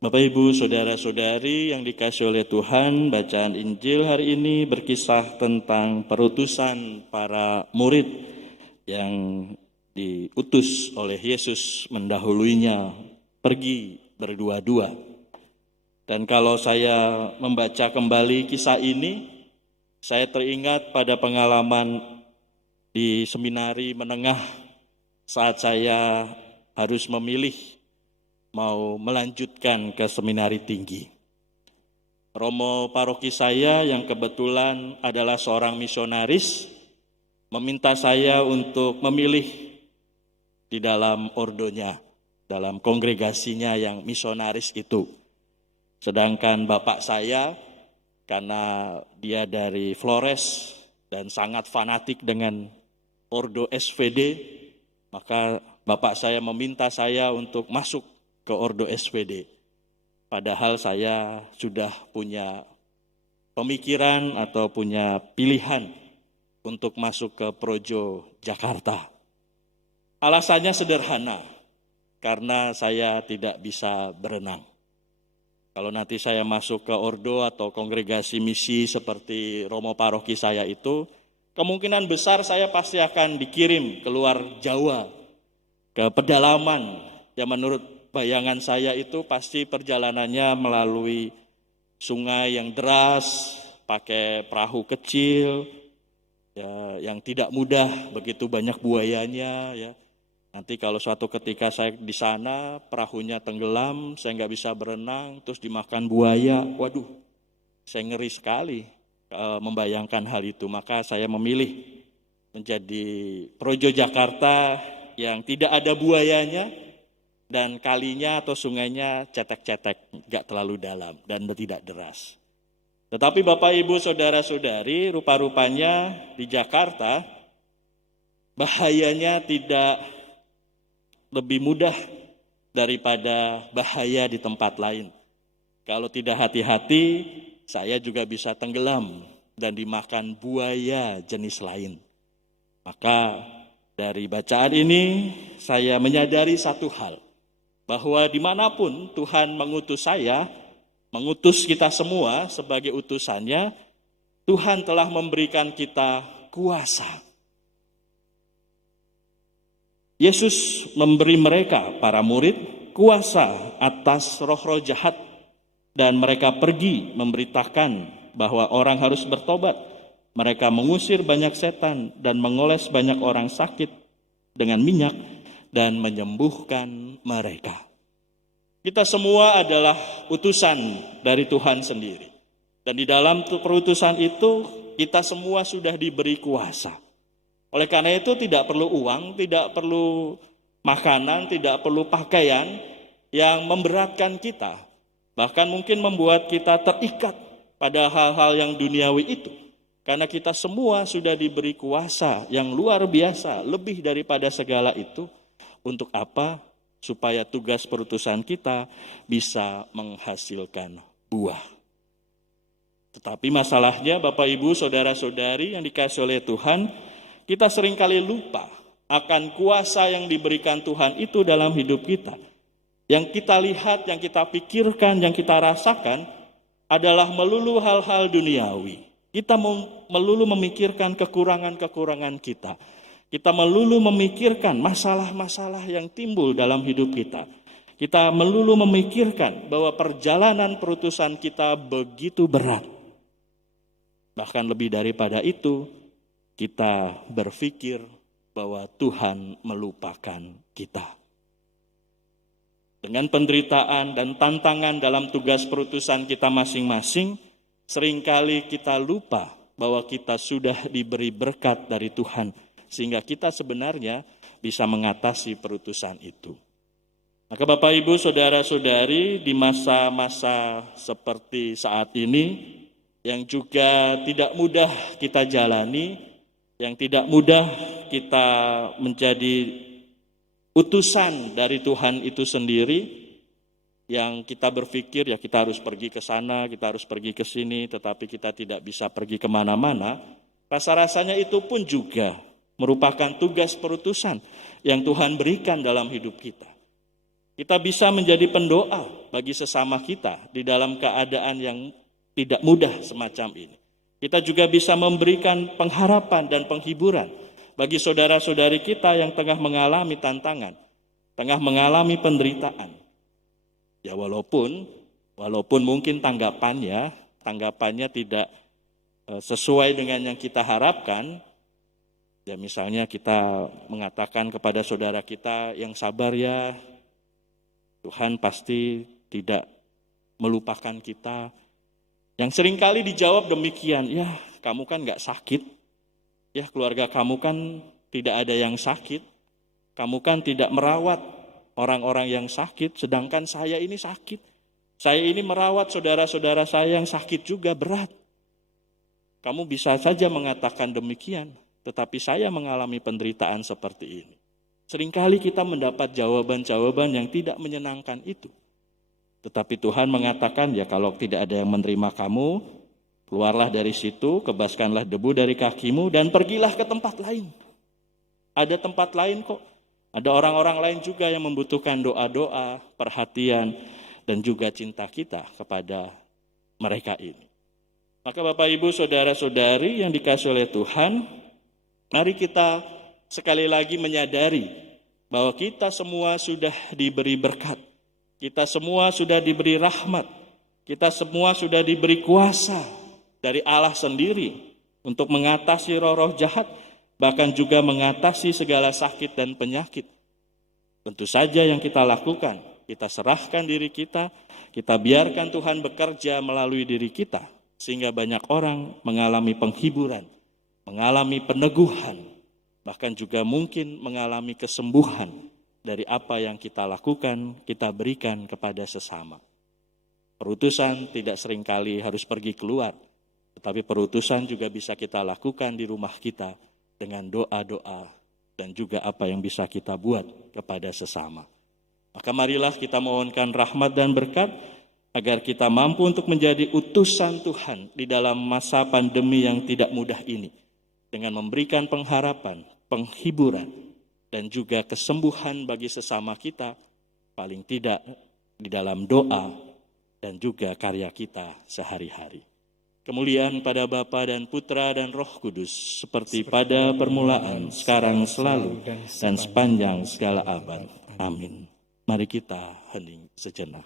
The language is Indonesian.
Bapak, Ibu, Saudara-saudari yang dikasihi oleh Tuhan, bacaan Injil hari ini berkisah tentang perutusan para murid yang diutus oleh Yesus mendahuluinya pergi berdua-dua. Dan kalau saya membaca kembali kisah ini, saya teringat pada pengalaman di seminari menengah saat saya harus memilih mau melanjutkan ke seminari tinggi. Romo paroki saya yang kebetulan adalah seorang misionaris meminta saya untuk memilih di dalam ordonya, dalam kongregasinya yang misionaris itu. Sedangkan bapak saya, karena dia dari Flores dan sangat fanatik dengan ordo SVD, maka bapak saya meminta saya untuk masuk ke ordo SVD. Padahal saya sudah punya pemikiran atau punya pilihan untuk masuk ke Projo Jakarta. Alasannya sederhana, karena saya tidak bisa berenang. Kalau nanti saya masuk ke ordo atau kongregasi misi seperti Romo paroki saya itu, kemungkinan besar saya pasti akan dikirim keluar Jawa, ke pedalaman yang menurut bayangan saya itu pasti perjalanannya melalui sungai yang deras, pakai perahu kecil, ya, yang tidak mudah, begitu banyak buayanya. Ya. Nanti kalau suatu ketika saya di sana, perahunya tenggelam, saya nggak bisa berenang, terus dimakan buaya, waduh, saya ngeri sekali membayangkan hal itu. Maka saya memilih menjadi Projo Jakarta yang tidak ada buayanya, dan kalinya atau sungainya cetek-cetek, gak terlalu dalam dan tidak deras. Tetapi Bapak, Ibu, Saudara-saudari, rupa-rupanya di Jakarta bahayanya tidak lebih mudah daripada bahaya di tempat lain. Kalau tidak hati-hati, saya juga bisa tenggelam dan dimakan buaya jenis lain. Maka dari bacaan ini saya menyadari satu hal, bahwa dimanapun Tuhan mengutus saya, mengutus kita semua sebagai utusannya, Tuhan telah memberikan kita kuasa. Yesus memberi mereka, para murid, kuasa atas roh-roh jahat, dan mereka pergi memberitakan bahwa orang harus bertobat. Mereka mengusir banyak setan dan mengoles banyak orang sakit dengan minyak dan menyembuhkan mereka. Kita semua adalah utusan dari Tuhan sendiri. Dan di dalam perutusan itu kita semua sudah diberi kuasa. Oleh karena itu tidak perlu uang, tidak perlu makanan, tidak perlu pakaian yang memberatkan kita. Bahkan mungkin membuat kita terikat pada hal-hal yang duniawi itu. Karena kita semua sudah diberi kuasa yang luar biasa, lebih daripada segala itu. Untuk apa? Supaya tugas perutusan kita bisa menghasilkan buah. Tetapi masalahnya Bapak, Ibu, Saudara-saudari yang dikasihi oleh Tuhan, kita seringkali lupa akan kuasa yang diberikan Tuhan itu dalam hidup kita. Yang kita lihat, yang kita pikirkan, yang kita rasakan adalah melulu hal-hal duniawi. Kita melulu memikirkan kekurangan-kekurangan kita. Kita melulu memikirkan masalah-masalah yang timbul dalam hidup kita. Kita melulu memikirkan bahwa perjalanan perutusan kita begitu berat. Bahkan lebih daripada itu, kita berpikir bahwa Tuhan melupakan kita. Dengan penderitaan dan tantangan dalam tugas perutusan kita masing-masing, seringkali kita lupa bahwa kita sudah diberi berkat dari Tuhan, sehingga kita sebenarnya bisa mengatasi perutusan itu. Maka Bapak, Ibu, Saudara-saudari, di masa-masa seperti saat ini, yang juga tidak mudah kita jalani, yang tidak mudah kita menjadi utusan dari Tuhan itu sendiri, yang kita berpikir ya kita harus pergi ke sana, kita harus pergi ke sini, tetapi kita tidak bisa pergi kemana-mana, rasa-rasanya itu pun juga merupakan tugas perutusan yang Tuhan berikan dalam hidup kita. Kita bisa menjadi pendoa, bagi sesama kita di dalam keadaan yang tidak mudah semacam ini. Kita juga bisa memberikan pengharapan dan penghiburan bagi saudara-saudari kita yang tengah mengalami tantangan, tengah mengalami penderitaan. Ya walaupun mungkin tanggapannya tidak sesuai dengan yang kita harapkan. Ya misalnya kita mengatakan kepada saudara kita yang sabar ya, Tuhan pasti tidak melupakan kita. Yang seringkali dijawab demikian, ya kamu kan gak sakit, ya keluarga kamu kan tidak ada yang sakit, kamu kan tidak merawat orang-orang yang sakit, sedangkan saya ini sakit. Saya ini merawat saudara-saudara saya yang sakit juga berat. Kamu bisa saja mengatakan demikian, tetapi saya mengalami penderitaan seperti ini. Seringkali kita mendapat jawaban-jawaban yang tidak menyenangkan itu. Tetapi Tuhan mengatakan, ya kalau tidak ada yang menerima kamu, keluarlah dari situ, kebaskanlah debu dari kakimu, dan pergilah ke tempat lain. Ada tempat lain kok. Ada orang-orang lain juga yang membutuhkan doa-doa, perhatian, dan juga cinta kita kepada mereka ini. Maka Bapak Ibu, saudara-saudari yang dikasihi oleh Tuhan, mari kita sekali lagi menyadari bahwa kita semua sudah diberi berkat. Kita semua sudah diberi rahmat. Kita semua sudah diberi kuasa dari Allah sendiri untuk mengatasi roh-roh jahat, bahkan juga mengatasi segala sakit dan penyakit. Tentu saja yang kita lakukan, kita serahkan diri kita biarkan Tuhan bekerja melalui diri kita, sehingga banyak orang mengalami penghiburan, mengalami peneguhan, bahkan juga mungkin mengalami kesembuhan dari apa yang kita lakukan, kita berikan kepada sesama. Perutusan tidak seringkali harus pergi keluar, tetapi perutusan juga bisa kita lakukan di rumah kita dengan doa-doa dan juga apa yang bisa kita buat kepada sesama. Maka marilah kita mohonkan rahmat dan berkat agar kita mampu untuk menjadi utusan Tuhan di dalam masa pandemi yang tidak mudah ini, dengan memberikan pengharapan, penghiburan, dan juga kesembuhan bagi sesama kita, paling tidak di dalam doa dan juga karya kita sehari-hari. Kemuliaan pada Bapa dan Putra dan Roh Kudus, seperti pada permulaan, sekarang, selalu, dan sepanjang segala abad. Amin. Mari kita hening sejenak.